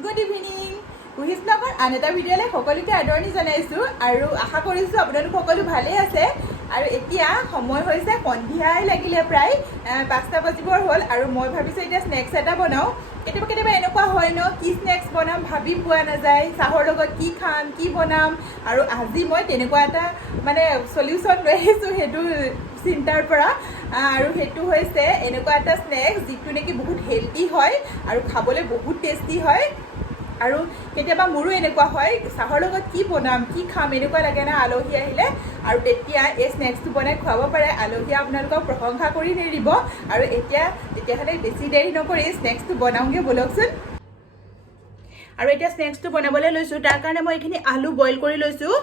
Good evening কুহিজ ব্লগৰ আন এটা ভিডিঅ'লৈ সকলোকে আদৰণি জনাইছোঁ আৰু আশা কৰিছোঁ আপোনালোক সকলো ভালেই আছে আৰু এতিয়া সময় হৈছে সন্ধিয়াই লাগিলে প্ৰায় 5টা বাজিবৰ হ'ল আৰু মই ভাবিছোঁ এতিয়া স্নেক্স এটা বনাওঁ কেতিয়াবা এনেকুৱা হয় ন কি স্নেক্স বনাম ভাবি পোৱা নাযায় চাহৰ লগত কি খাম কি বনাম আৰু আজি মই তেনেকুৱা এটা মানে সলিউশ্যন লৈ আহিছোঁ সেইটো চিন্তাৰ পৰা আৰু সেইটো হৈছে এনেকুৱা এটা স্নেক্স যিটো নেকি বহুত হেল্থি হয় আৰু খাবলৈ বহুত টেষ্টি হয় আৰু কেতিয়াবা মোৰো এনেকুৱা হয় চাহৰ লগত কি বনাম কি খাম এনেকুৱা লাগে না আলহী আহিলে আৰু তেতিয়া এই স্নেক্সটো বনাই খুৱাব পাৰে আলহীয়ে আপোনালোকক প্ৰশংসা কৰি নিদিব আৰু তেতিয়াহ'লে বেছি দেৰি নকৰি স্নেক্সটো বনাওঁগৈ বলকচোন আৰু এতিয়া স্নেক্সটো বনাবলৈ লৈছোঁ তাৰ কাৰণে মই এইখিনি আলু বইল কৰি লৈছোঁ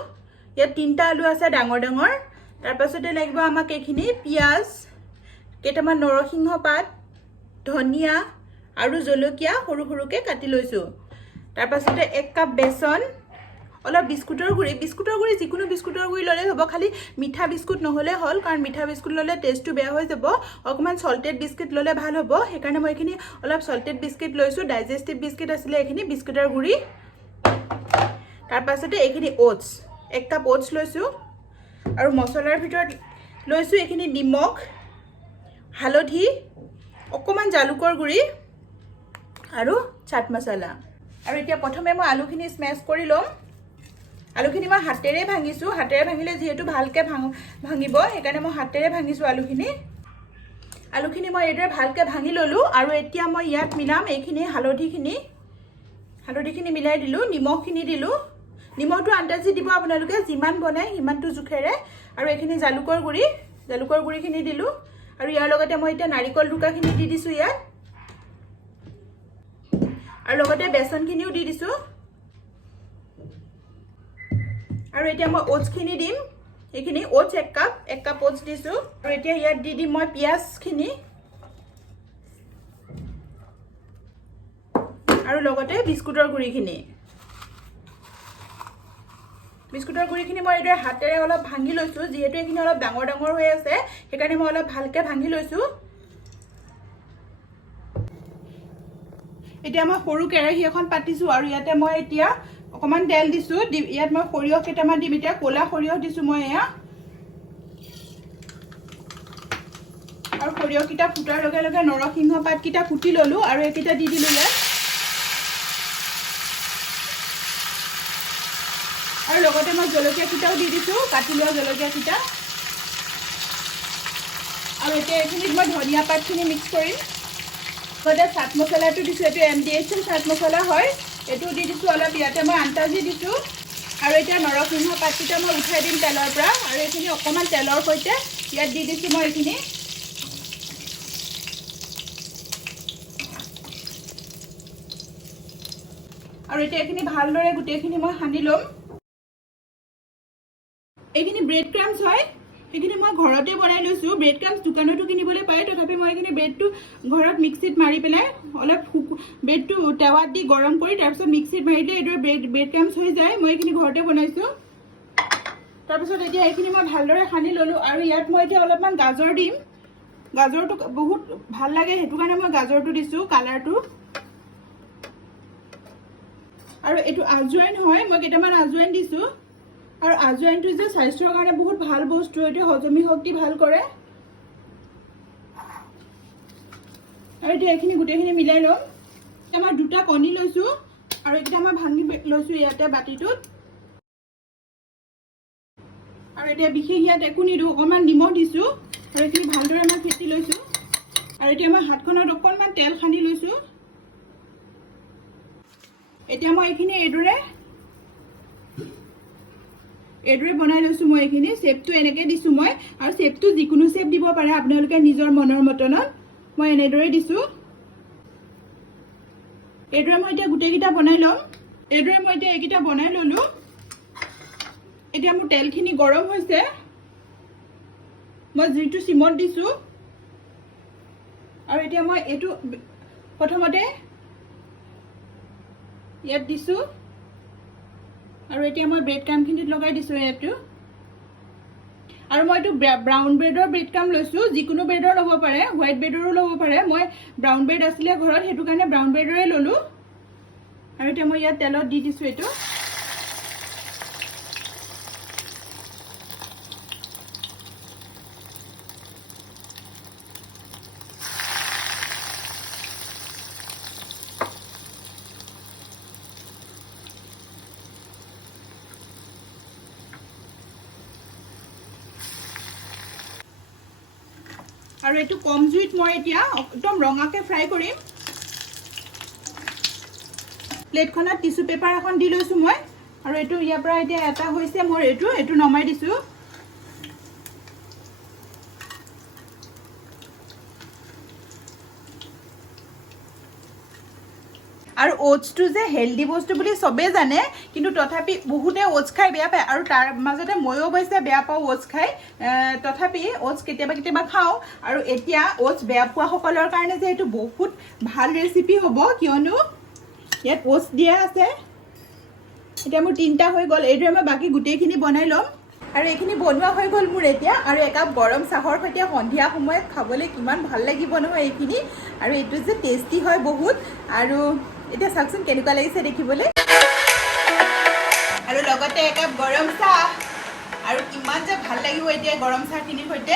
ইয়াত 3টা আলু আছে ডাঙৰ ডাঙৰ তাৰপাছতে লাগিব আমাক এইখিনি পিঁয়াজ কেইটামান নৰসিংহ পাত ধনিয়া আৰু জলকীয়া সৰু সৰুকৈ কাটি লৈছোঁ তাৰপাছতে 1 কাপ বেচন অলপ বিস্কুটৰ গুড়ি যিকোনো বিস্কুটৰ গুড়ি ল'লে হ'ব খালি মিঠা বিস্কুট নহ'লে হ'ল কাৰণ মিঠা বিস্কুট ল'লে টেষ্টটো বেয়া হৈ যাব অকণমান সল্টেড বিস্কুট ল'লে ভাল হ'ব সেইকাৰণে মই এইখিনি অলপ সল্টেড বিস্কুট লৈছোঁ ডাইজেষ্টিভ বিস্কুট আছিলে এইখিনি বিস্কুটৰ গুড়ি তাৰপাছতে এইখিনি অ'টছ 1 কাপ অ'টছ লৈছোঁ আৰু মছলাৰ ভিতৰত লৈছোঁ এইখিনি নিমখ হালধি অকণমান জালুকৰ গুড়ি আৰু চাট মছলা আৰু এতিয়া প্ৰথমে মই আলুখিনি স্মেছ কৰি ল'ম আলুখিনি মই হাতেৰে ভাঙিছোঁ হাতেৰে ভাঙিলে যিহেতু ভালকৈ ভাঙিব সেইকাৰণে মই হাতেৰে ভাঙিছোঁ আলুখিনি মই এইদৰে ভালকৈ ভাঙি ল'লোঁ আৰু এতিয়া মই ইয়াত মিলাম এইখিনি হালধিখিনি মিলাই দিলোঁ নিমখখিনি দিলোঁ নিমখটো আন্দাজি দিব আপোনালোকে যিমান বনায় সিমানটো জোখেৰে আৰু এইখিনি জালুকৰ গুড়িখিনি দিলোঁ আৰু ইয়াৰ লগতে মই এতিয়া নাৰিকল টুকুৰাখিনি দি দিছোঁ ইয়াত আৰু লগতে বেচনখিনিও দি দিছোঁ আৰু এতিয়া মই অ'টছখিনি দিম এইখিনি অ'টছ 1 কাপ অ'টছ দিছোঁ আৰু এতিয়া ইয়াত দি দিম মই পিঁয়াজখিনি আৰু লগতে বিস্কুটৰ গুড়িখিনি মই এইদৰে হাতেৰে অলপ ভাঙি লৈছোঁ যিহেতু এইখিনি অলপ ডাঙৰ ডাঙৰ হৈ আছে সেইকাৰণে মই অলপ ভালকৈ ভাঙি লৈছোঁ এতিয়া মই সৰু কেৰাহী এখন পাতিছোঁ আৰু ইয়াতে মই এতিয়া অকণমান তেল দিছোঁ ইয়াত মই সৰিয়হ কেইটামান দিম এতিয়া ক'লা সৰিয়হ দিছোঁ মই এয়া আৰু সৰিয়হকেইটা ফুটাৰ লগে লগে নৰসিংহ পাতকেইটা কুটি ল'লোঁ আৰু এইকেইটা দি দিলোঁ ইয়াত আৰু লগতে মই জলকীয়াকেইটাও দি দিছোঁ কাটি লোৱা জলকীয়াকেইটা আৰু এতিয়া এইখিনিত মই ধনিয়া পাতখিনি মিক্স কৰিম লগতে চাট মছলাটো দিছোঁ এইটো MDH চাট মছলা হয় এইটো দি দিছোঁ অলপ ইয়াতে মই আন্দাজি দিছোঁ আৰু এতিয়া নৰসিংহ পাতকেইটা মই উঠাই দিম তেলৰ পৰা আৰু এইখিনি অকণমান তেলৰ সৈতে ইয়াত দি দিছোঁ মই এইখিনি আৰু এতিয়া এইখিনি ভালদৰে গোটেইখিনি মই সানি ল'ম এইখিনি ব্ৰেড ক্ৰাম্পছ হয় এইখিনি মই ঘৰতে বনাই লৈছোঁ ব্ৰেড ক্ৰাম্পছ দোকানতো কিনিবলৈ পায় তথাপি মই এইখিনি ব্ৰেডটো ঘৰত মিক্সিত মাৰি পেলাই অলপ ব্ৰেডটো টাৱাত দি গৰম কৰি তাৰপিছত মিক্সিত মাৰিলে এইদৰে ব্ৰেড ক্ৰাম্পছ হৈ যায় মই এইখিনি ঘৰতে বনাইছোঁ তাৰপিছত এতিয়া এইখিনি মই ভালদৰে সানি ল'লোঁ আৰু ইয়াত মই এতিয়া অলপমান গাজৰ দিম গাজৰটো বহুত ভাল লাগে সেইটো কাৰণে মই গাজৰটো দিছোঁ কালাৰটো আৰু এইটো আজৱাইন হয় মই কেইটামান আজৱাইন দিছোঁ আৰু আজৱাইনটো যে স্বাস্থ্যৰ কাৰণে বহুত ভাল বস্তু এইটো হজমি শক্তি ভাল কৰে আৰু এতিয়া এইখিনি গোটেইখিনি মিলাই ল'ম মই 2টা কণী লৈছোঁ আৰু এইকেইটা মই ভাঙি লৈছোঁ ইয়াতে বাতিটোত আৰু এতিয়া বিশেষ ইয়াত একো নিদিওঁ অকণমান নিমখ দিছোঁ আৰু এইখিনি ভালদৰে মই ফেটি লৈছোঁ আৰু এতিয়া মই হাতখনত অকণমান তেল সানি লৈছোঁ এতিয়া মই এইখিনি এইদৰে বনাই লৈছোঁ মই এইখিনি শ্বেপটো এনেকৈ দিছোঁ মই আৰু শ্বেপটো যিকোনো শ্বেপ দিব পাৰে আপোনালোকে নিজৰ মনৰ মতনত মই এনেদৰে দিছোঁ এইদৰে মই এতিয়া গোটেইকেইটা বনাই ল'ম এইকেইটা বনাই ল'লোঁ এতিয়া মোৰ তেলখিনি গৰম হৈছে মই জুইটো চিমত দিছোঁ আৰু এতিয়া মই এইটো প্ৰথমতে ইয়াত দিছোঁ আৰু এতিয়া মই ব্ৰেড ক্ৰাম্পখিনিত লগাই দিছোঁ ইয়াতো আৰু মই এইটো ব্ৰাউন ব্ৰেডৰ ব্ৰেড ক্ৰাম্প লৈছোঁ যিকোনো ব্ৰেডৰ ল'ব পাৰে হোৱাইট ব্ৰেডৰো ল'ব পাৰে মই ব্ৰাউন ব্ৰেড আছিলে ঘৰত সেইটো কাৰণে ব্ৰাউন ব্ৰেডৰে ল'লোঁ আৰু এতিয়া মই ইয়াত তেলত দি দিছোঁ এইটো। আৰু এইটো কম জুইত মই এতিয়া একদম ৰঙাকৈ ফ্ৰাই কৰিম। প্লেটখনত টিচু পেপাৰ এখন দি লৈছোঁ মই, আৰু এইটো ইয়াৰ পৰা এতিয়া এটা হৈছে মোৰ এইটো নমাই দিছোঁ। আৰু ওটছটো যে হেল্ডি বস্তু বুলি চবেই জানে, কিন্তু তথাপি বহুতে ওটছ খাই বেয়া পায়, আৰু তাৰ মাজতে ময়ো অৱশ্যে বেয়া পাওঁ ওটছ খাই। তথাপি ওটছ কেতিয়াবা খাওঁ। আৰু এতিয়া ওটছ বেয়া পোৱাসকলৰ কাৰণে যে এইটো বহুত ভাল ৰেচিপি হ'ব, কিয়নো ইয়াত ওটছ দিয়া আছে। এতিয়া মোৰ 3টা হৈ গ'ল। এইদৰে মই বাকী গোটেইখিনি বনাই ল'ম। আৰু এইখিনি বনোৱা হৈ গ'ল মোৰ এতিয়া। আৰু একাপ গৰম চাহৰ সৈতে সন্ধিয়া সময়ত খাবলৈ কিমান ভাল লাগিব নহয় এইখিনি। আৰু এইটো যে টেষ্টি হয় বহুত। আৰু এতিয়া চাওকচোন কেনেকুৱা লাগিছে দেখিবলৈ। আৰু লগতে একাপ গৰম চাহ, আৰু কিমান যে ভাল লাগিব এতিয়া গৰম চাহখিনিৰ সৈতে।